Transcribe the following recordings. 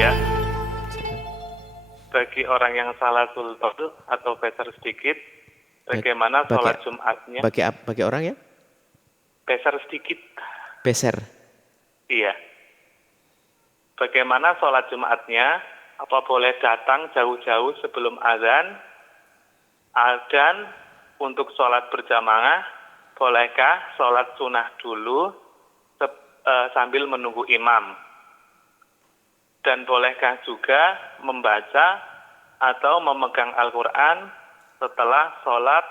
Buya, bagi orang yang salatul fardhu atau peser sedikit, bagaimana sholat Jumatnya? Bagi orang ya? Peser sedikit. Peser. Iya. Bagaimana sholat Jumatnya? Apa boleh datang jauh-jauh sebelum azan? Azan untuk sholat berjamaah, bolehkah sholat sunnah dulu sambil menunggu imam? Dan bolehkah juga membaca atau memegang Al-Quran setelah sholat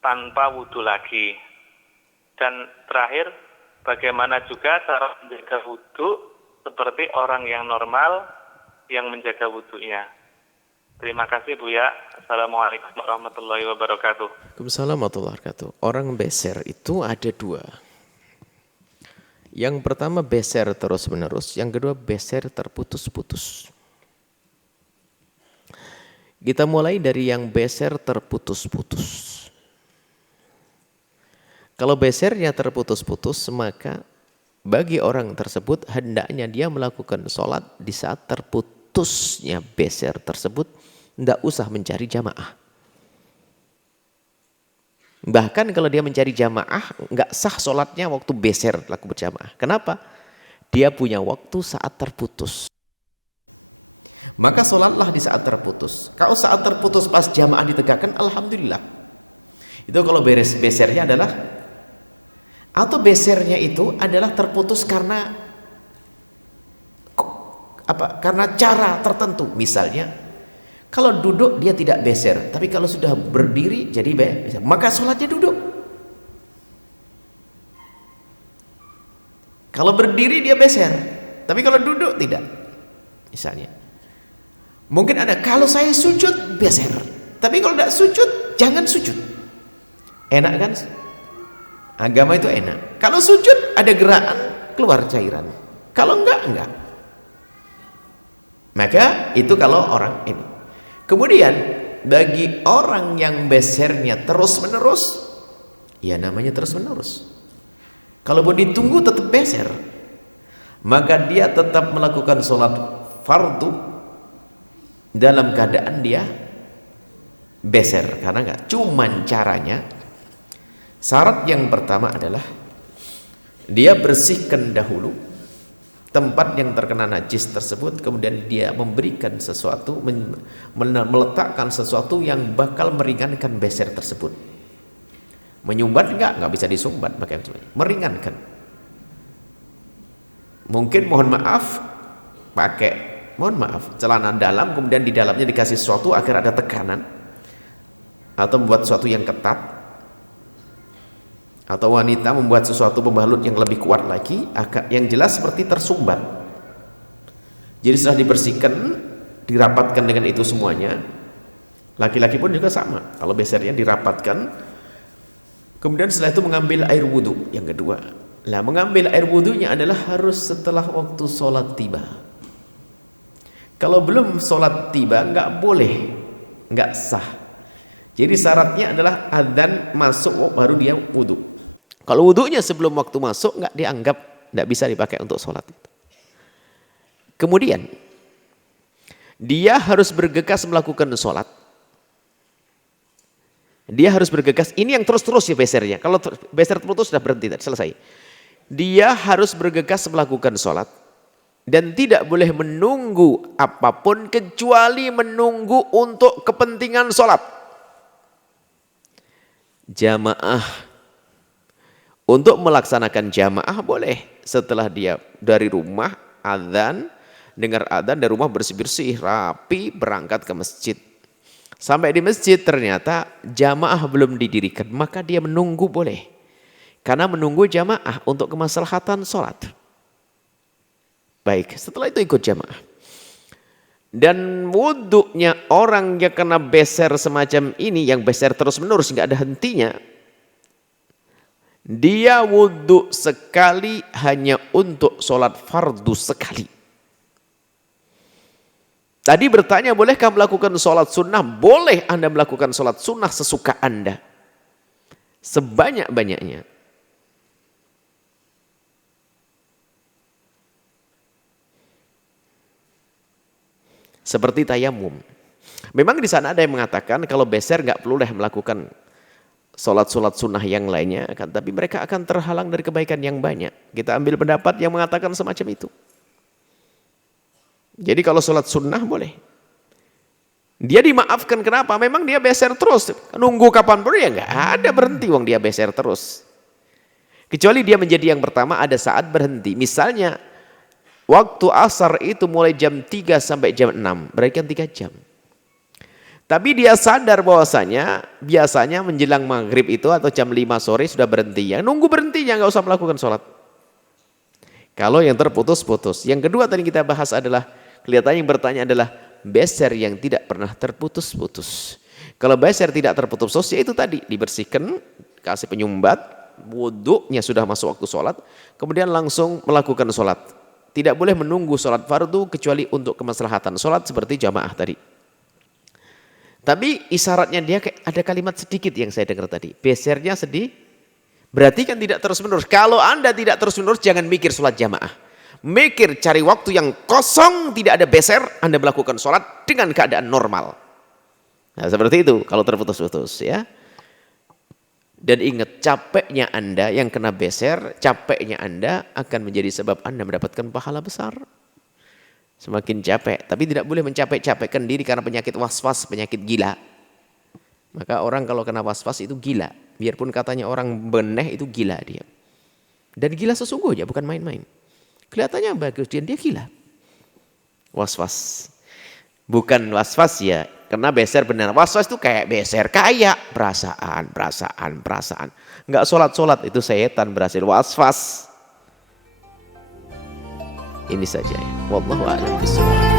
tanpa wudhu lagi? Dan terakhir, bagaimana juga cara menjaga wudhu seperti orang yang normal yang menjaga wudhunya? Terima kasih Buya. Assalamualaikum warahmatullahi wabarakatuh. Waalaikumsalam warahmatullahi wabarakatuh. Orang beser itu ada dua. Yang pertama beser terus menerus, yang kedua beser terputus-putus. Kita mulai dari yang beser terputus-putus. Kalau besernya terputus-putus, maka bagi orang tersebut hendaknya dia melakukan sholat di saat terputusnya beser tersebut, tidak usah mencari jamaah. Bahkan kalau dia mencari jamaah, nggak sah sholatnya waktu beser laku berjamaah. Kenapa? Dia punya waktu saat terputus. Maka sholatlah di saat terputus. Kalau saat terputus pas jamaah ditegakkan, alhamdulillah. Itu kalau besernya adalah, atau besernya itu adalah terputus karena karena cara tertentu. Misalnya, kalau duduk dia tidak beser, tapi kalau sudah berdiri jadi beser, maka sholatnya duduk. Kalau berdiri dia beser, tapi kalau duduk tidak. Misalnya, mungkin ada, kalau saya sujud beser, tapi kalau tidak sujud jangan sujud. Enak kan? Agama itu enak. Kalau sujud ada gerakan keluar cairan, kalau enggak. Maka itu kalau orang ini. Kemudian bagi orang yang besernya terus menerus, ya namanya terus menerus. Kalau mau ditunggu tetap beser, maka dia tetap melakukan sholat fardu dalam keadaan dia beser. Karena enggak, cuman caranya, syarat yang pertama adalah dia bersihkan dahulu tempat yang terkena najis tersebut, kemudian dia memberikan sesuatu, meletakkan sesuatu yang bakal meringankan beser tersebut. Menyumbat enggak bisa disumbat, meringankan. Mungkin mohon maaf celana dalam, kemudian di dalamnya dikasih sesuatu agar ada tekanan, atau membuat sesuatu yang ketat, atau wanita membuat sesuatu pembalut yang lebih kuat lagi, yang jelas seperti tersumbat. Jadi setelah dibersihkan, dirapatkan dengan itu semuanya. Laki-laki pun juga sama, kalau besernya dirapatkan, kemudian setelah itu mengambil air wudhu yang kedua. Nah, mengambil air wudhunya adalah harus setelah waktu sholat tiba. Kalau belum sholat tiba nggak boleh, nggak sah. Jadi syaratnya adalah adzan masuk baru dia wudhu. Kalau wudhunya sebelum waktu masuk nggak dianggap, nggak bisa dipakai untuk sholat. Kemudian dia harus bergegas melakukan sholat. Dia harus bergegas. Ini yang terus-terus ya besernya. Kalau beser terputus sudah berhenti, selesai. Dia harus bergegas melakukan sholat dan tidak boleh menunggu apapun kecuali menunggu untuk kepentingan sholat. Jamaah. Untuk melaksanakan jamaah boleh setelah dia dari rumah adzan, dengar adzan dari rumah bersih-bersih, rapi, berangkat ke masjid. Sampai di masjid ternyata jamaah belum didirikan, maka dia menunggu boleh. Karena menunggu jamaah untuk kemaslahatan sholat. Baik, setelah itu ikut jamaah. Dan wudhunya orang yang kena beser semacam ini, yang beser terus menerus nggak ada hentinya, dia wudhu sekali hanya untuk sholat fardu sekali. Tadi bertanya, bolehkah melakukan sholat sunnah? Boleh Anda melakukan sholat sunnah sesuka Anda, sebanyak-banyaknya. Seperti tayamum. Memang di sana ada yang mengatakan kalau beser nggak perlu deh melakukan sholat-sholat sunnah yang lainnya, tapi mereka akan terhalang dari kebaikan yang banyak. Kita ambil pendapat yang mengatakan semacam itu. Jadi kalau sholat sunnah boleh. Dia dimaafkan kenapa? Memang dia beser terus. Nunggu kapan pun ya nggak ada berhenti wong dia beser terus. Kecuali dia menjadi yang pertama ada saat berhenti. Misalnya waktu asar itu mulai jam 3 sampai jam 6. Berarti kan 3 jam. Tapi dia sadar bahwasanya biasanya menjelang maghrib itu atau jam 5 sore sudah berhenti. Yang nunggu berhentinya nggak usah melakukan sholat. Kalau yang terputus-putus. Yang kedua tadi kita bahas adalah, kelihatannya yang bertanya adalah beser yang tidak pernah terputus-putus. Kalau beser tidak terputus-putus, ya itu tadi dibersihkan, kasih penyumbat, wudhunya sudah masuk waktu sholat, kemudian langsung melakukan sholat. Tidak boleh menunggu sholat fardu kecuali untuk kemaslahatan sholat seperti jamaah tadi. Tapi isyaratnya dia ada kalimat sedikit yang saya dengar tadi. Besernya sedih, berarti kan tidak terus-menerus. Kalau Anda tidak terus-menerus, jangan mikir sholat jamaah. Mikir cari waktu yang kosong, tidak ada beser, Anda melakukan sholat dengan keadaan normal. Nah seperti itu kalau terputus-putus ya. Dan ingat, capeknya Anda yang kena beser, capeknya Anda akan menjadi sebab Anda mendapatkan pahala besar. Semakin capek, tapi tidak boleh mencapek-capekkan diri karena penyakit was-was, penyakit gila. Maka orang kalau kena was-was itu gila. Biarpun katanya orang beneh itu gila dia. Dan gila sesungguhnya, bukan main-main. Kelihatannya bagus, dia gila. Was-was. Bukan was-was ya, karena beser benar. Was-was itu kayak beser, kayak perasaan. Enggak sholat-sholat, itu setan berhasil was-was. Ini saja. Wallahu a'lam bishawab.